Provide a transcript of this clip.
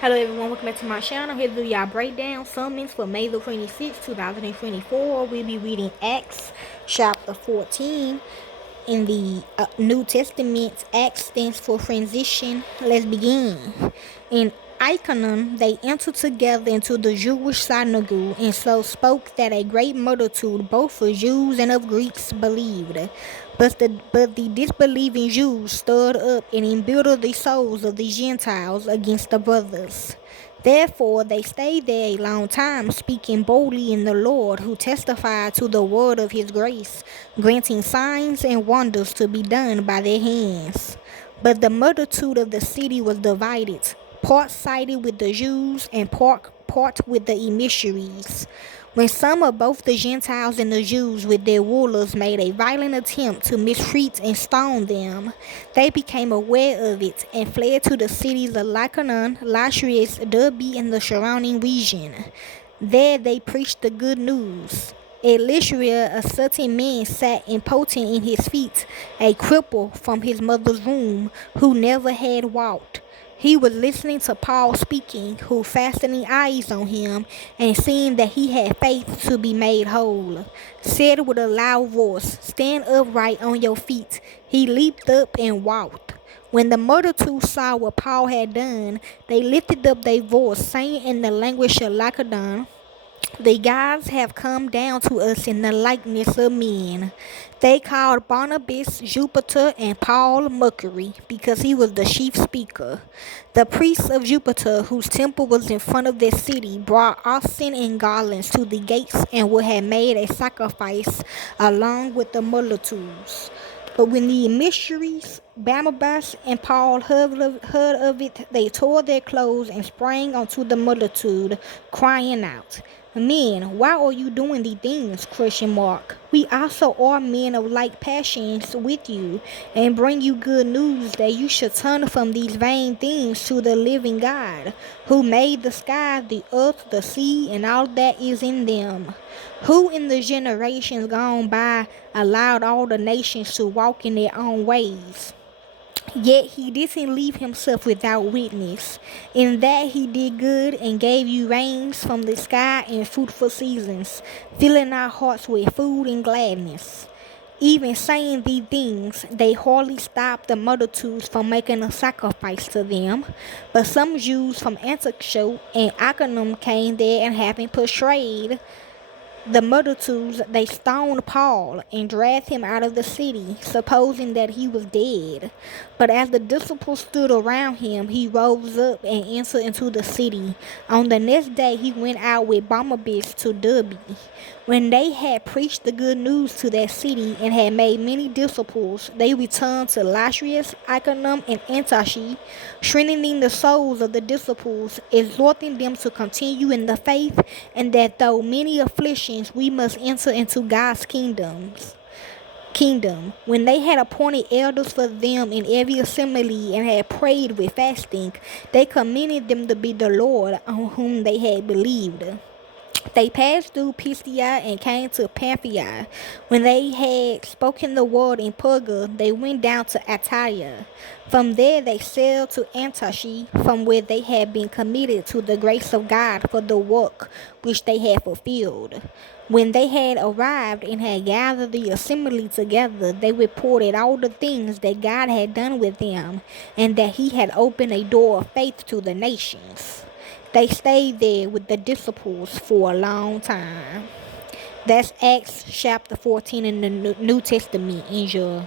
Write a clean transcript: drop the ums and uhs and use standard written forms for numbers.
Hello everyone, welcome back to my channel. Here to do y'all breakdown sermons for May the 26th, 2024. We'll be reading Acts chapter 14 in the New Testament. Acts stands for transition. Let's begin. In Iconium, they entered together into the Jewish synagogue, and so spoke that a great multitude, both of Jews and of Greeks, believed. But the disbelieving Jews stirred up and embittered the souls of the Gentiles against the brothers. Therefore they stayed there a long time, speaking boldly in the Lord, who testified to the word of his grace, granting signs and wonders to be done by their hands. But the multitude of the city was divided, part sided with the Jews and part with the emissaries. When some of both the Gentiles and the Jews with their rulers made a violent attempt to mistreat and stone them, they became aware of it and fled to the cities of Iconium, Lystra, Derbe, and the surrounding region. There they preached the good news. At Lystra, a certain man sat impotent in his feet, a cripple from his mother's womb, who never had walked. He was listening to Paul speaking, who, fastening eyes on him and seeing that he had faith to be made whole, said with a loud voice, "Stand upright on your feet." He leaped up and walked. When the multitude saw what Paul had done, they lifted up their voice, saying in the language of Iconium, "The gods have come down to us in the likeness of men." They called Barnabas Jupiter and Paul Mercury, because he was the chief speaker. The priests of Jupiter, whose temple was in front of their city, brought oxen and garlands to the gates and would have made a sacrifice along with the multitudes. But when the emissaries, Barnabas and Paul, heard of it, they tore their clothes and sprang onto the multitude, crying out, "Men, why are you doing these things?" ? We also are men of like passions with you, and bring you good news that you should turn from these vain things to the living God, who made the sky, the earth, the sea, and all that is in them, who in the generations gone by allowed all the nations to walk in their own ways. Yet he didn't leave himself without witness, in that he did good and gave you rains from the sky and fruitful seasons, filling our hearts with food and gladness. Even saying these things, they hardly stopped the multitudes from making a sacrifice to them. But some Jews from Antioch and Iconium came there, and having persuaded the multitudes, they stoned Paul and dragged him out of the city, supposing that he was dead. But as the disciples stood around him, he rose up and entered into the city. On the next day he went out with Barnabas to Derbe. When they had preached the good news to that city and had made many disciples, they returned to Lystra, Iconium, and Antioch, strengthening the souls of the disciples, exhorting them to continue in the faith, and that though many afflictions we must enter into God's kingdom. When they had appointed elders for them in every assembly and had prayed with fasting, they commended them to be the Lord, on whom they had believed. They passed through Pisidia and came to Pamphylia. When they had spoken the word in Perga, they went down to Attalia. From there they sailed to Antioch, from where they had been committed to the grace of God for the work which they had fulfilled. When they had arrived and had gathered the assembly together, they reported all the things that God had done with them, and that he had opened a door of faith to the nations. They stayed there with the disciples for a long time. That's Acts chapter 14 in the New Testament. Enjoy.